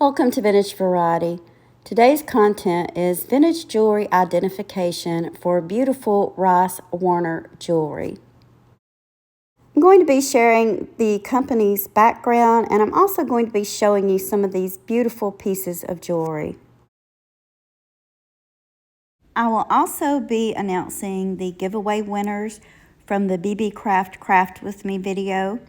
Welcome to Vintage Variety. Today's content is vintage jewelry identification for beautiful Rice Wiener Jewelry. I'm going to be sharing the company's background, and I'm also going to be showing you some of these beautiful pieces of jewelry. I will also be announcing the giveaway winners from the Beebeecraft Craft With Me video.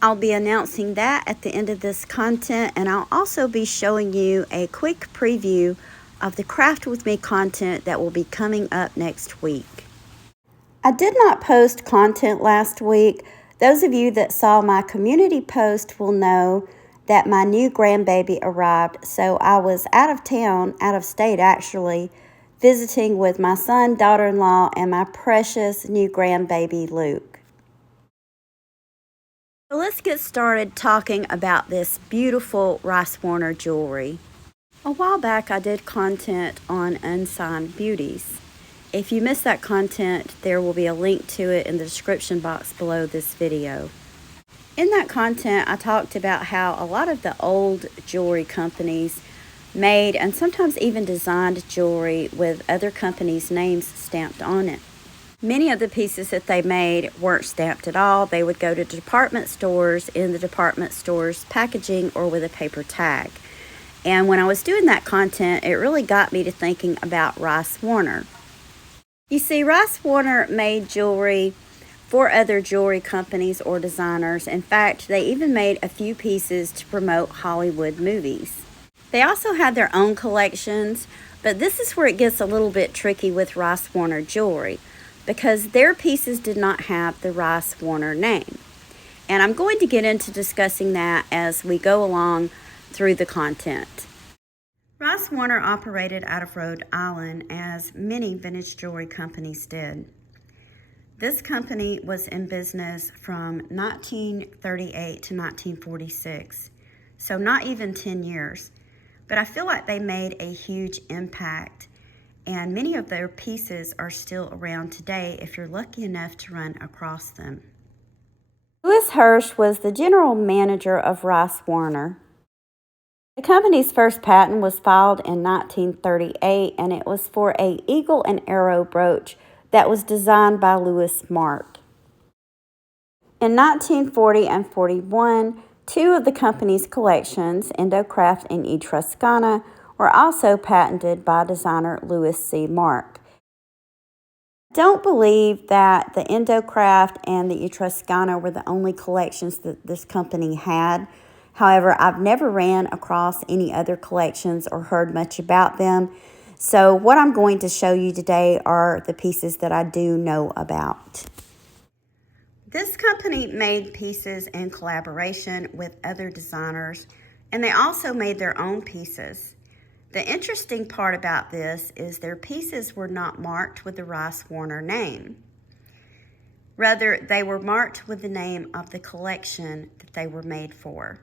I'll be announcing that at the end of this content, and I'll also be showing you a quick preview of the Craft With Me content that will be coming up next week. I did not post content last week. Those of you that saw my community post will know that my new grandbaby arrived, so I was out of town, out of state actually, visiting with my son, daughter-in-law, and my precious new grandbaby, Luke. So let's get started talking about this beautiful Rice Wiener jewelry. A while back I did content on Unsigned Beauties. If you missed that content, there will be a link to it in the description box below this video. In that content, I talked about how a lot of the old jewelry companies made and sometimes even designed jewelry with other companies' names stamped on it. Many of the pieces that they made weren't stamped at all. They would go to department stores in the department stores packaging or with a paper tag. And when I was doing that content, it really got me to thinking about Rice Wiener. You see, Rice Wiener made jewelry for other jewelry companies or designers. In fact, they even made a few pieces to promote Hollywood movies. They also had their own collections, but this is where it gets a little bit tricky with Rice Wiener jewelry, because their pieces did not have the Rice Wiener name. And I'm going to get into discussing that as we go along through the content. Rice Wiener operated out of Rhode Island, as many vintage jewelry companies did. This company was in business from 1938 to 1946, so not even 10 years. But I feel like they made a huge impact, and many of their pieces are still around today if you're lucky enough to run across them. Louis Hirsch was the general manager of Rice Wiener. The company's first patent was filed in 1938, and it was for an eagle and arrow brooch that was designed by Louis Mark. In 1940 and 41, two of the company's collections, Endocraft and Etruscana, were also patented by designer Louis C. Mark. I don't believe that the Endocraft and the Etruscana were the only collections that this company had. However, I've never ran across any other collections or heard much about them. So what I'm going to show you today are the pieces that I do know about. This company made pieces in collaboration with other designers, and they also made their own pieces. The interesting part about this is their pieces were not marked with the Rice Wiener name. Rather, they were marked with the name of the collection that they were made for.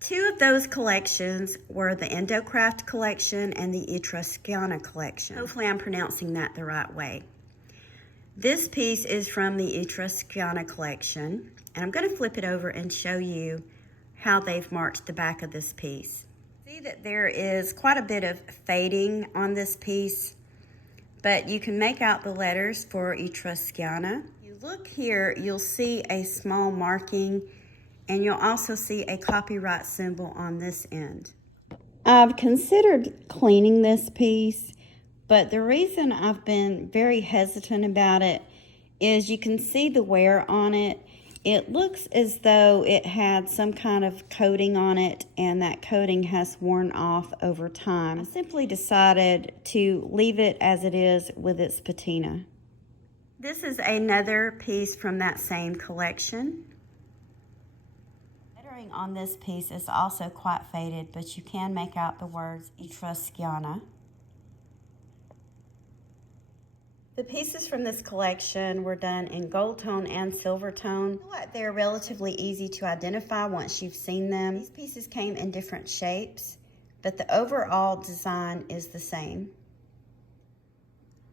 Two of those collections were the Endocraft collection and the Etruscana collection. Hopefully I'm pronouncing that the right way. This piece is from the Etruscana collection, and I'm going to flip it over and show you how they've marked the back of this piece. See that there is quite a bit of fading on this piece, but you can make out the letters for Etruscana. You look here, you'll see a small marking, and you'll also see a copyright symbol on this end. I've considered cleaning this piece, but the reason I've been very hesitant about it is you can see the wear on it. It looks as though it had some kind of coating on it, and that coating has worn off over time. I simply decided to leave it as it is with its patina. This is another piece from that same collection. Lettering on this piece is also quite faded, but you can make out the words Etruscana. The pieces from this collection were done in gold tone and silver tone. I feel like they're relatively easy to identify once you've seen them. These pieces came in different shapes, but the overall design is the same.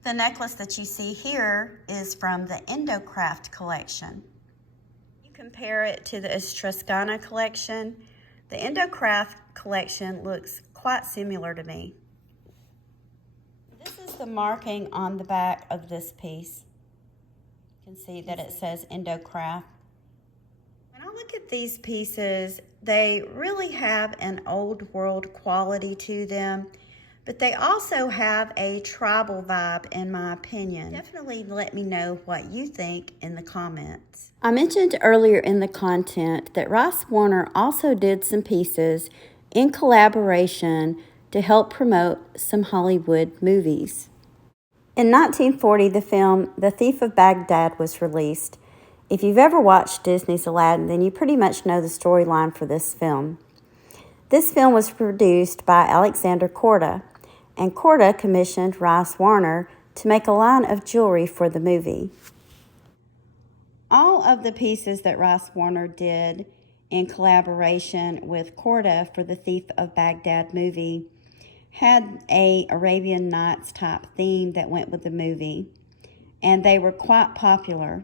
The necklace that you see here is from the Endocraft collection. You compare it to the Etruscana collection, The Endocraft collection looks quite similar to me. This is the marking on the back of this piece. You can see that it says Endocraft. When I look at these pieces, they really have an old world quality to them, but they also have a tribal vibe in my opinion. Definitely let me know what you think in the comments. I mentioned earlier in the content that Rice Wiener also did some pieces in collaboration to help promote some Hollywood movies. In 1940, the film The Thief of Baghdad was released. If you've ever watched Disney's Aladdin, then you pretty much know the storyline for this film. This film was produced by Alexander Korda, and Korda commissioned Rice Wiener to make a line of jewelry for the movie. All of the pieces that Rice Wiener did in collaboration with Korda for the Thief of Baghdad movie had a Arabian Nights type theme that went with the movie, and they were quite popular.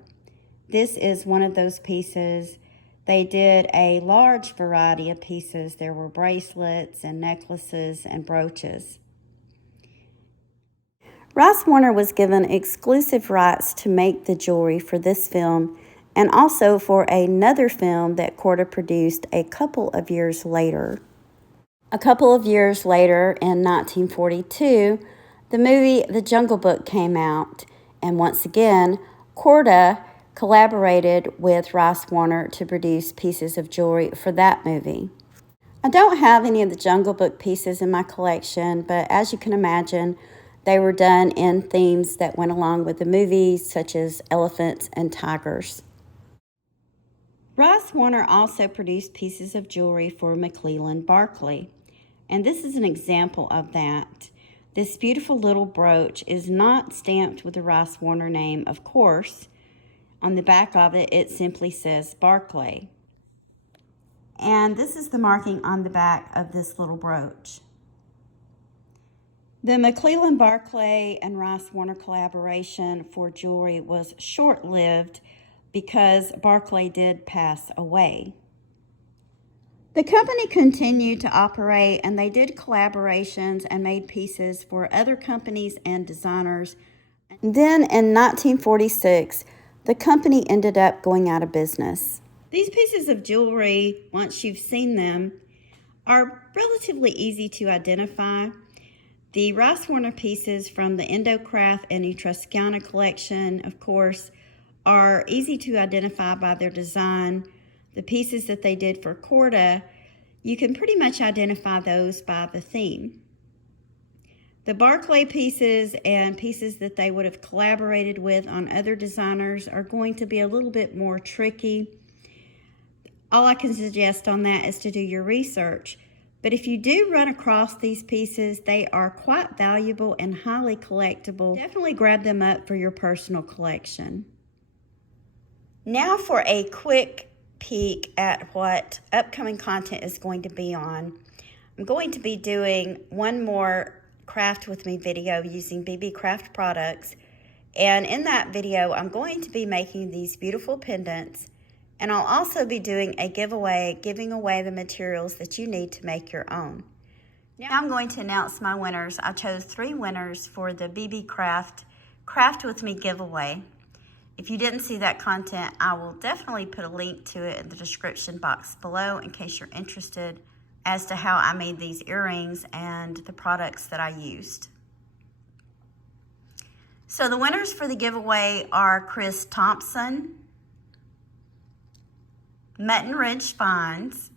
This is one of those pieces. They did a large variety of pieces. There were bracelets and necklaces and brooches. Rice Wiener was given exclusive rights to make the jewelry for this film and also for another film that Korda produced a couple of years later. A couple of years later, in 1942, the movie The Jungle Book came out, and once again, Korda collaborated with Rice Wiener to produce pieces of jewelry for that movie. I don't have any of the Jungle Book pieces in my collection, but as you can imagine, they were done in themes that went along with the movies, such as elephants and tigers. Rice Wiener also produced pieces of jewelry for McLeland Barclay, and this is an example of that. This beautiful little brooch is not stamped with the Rice Wiener name, of course. On the back of it, it simply says Barclay. And this is the marking on the back of this little brooch. The McLeland Barclay and Rice Wiener collaboration for jewelry was short-lived because Barclay did pass away. The company continued to operate, and they did collaborations and made pieces for other companies and designers. Then in 1946, the company ended up going out of business. These pieces of jewelry, once you've seen them, are relatively easy to identify. The Rice Wiener pieces from the Endocraft and Etruscana collection, of course, are easy to identify by their design. The pieces that they did for Korda, you can pretty much identify those by the theme. The Barclay pieces and pieces that they would have collaborated with on other designers are going to be a little bit more tricky. All I can suggest on that is to do your research. But if you do run across these pieces, they are quite valuable and highly collectible. Definitely grab them up for your personal collection. Now for a quick peek at what upcoming content is going to be on. I'm going to be doing one more craft with me video using Beebeecraft products, and in that video I'm going to be making these beautiful pendants, and I'll also be doing a giveaway, giving away the materials that you need to make your own. Now I'm going to announce my winners. I chose 3 winners for the Beebeecraft Craft With Me giveaway. If you didn't see that content, I will definitely put a link to it in the description box below in case you're interested as to how I made these earrings and the products that I used. So the winners for the giveaway are Chris Thompson, Mutton Ridge Spines,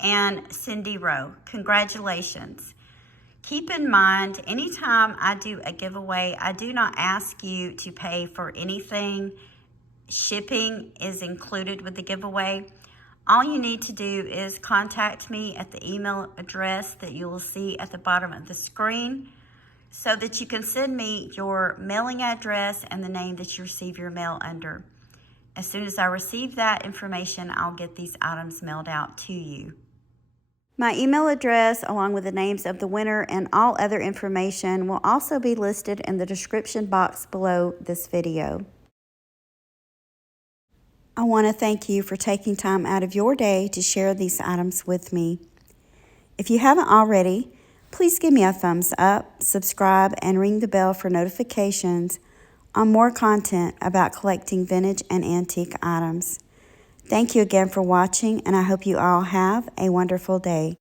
and Cindy Rowe. Congratulations. Keep in mind, anytime I do a giveaway, I do not ask you to pay for anything. Shipping is included with the giveaway. All you need to do is contact me at the email address that you will see at the bottom of the screen so that you can send me your mailing address and the name that you receive your mail under. As soon as I receive that information, I'll get these items mailed out to you. My email address, along with the names of the winner and all other information, will also be listed in the description box below this video. I want to thank you for taking time out of your day to share these items with me. If you haven't already, please give me a thumbs up, subscribe, and ring the bell for notifications on more content about collecting vintage and antique items. Thank you again for watching, and I hope you all have a wonderful day.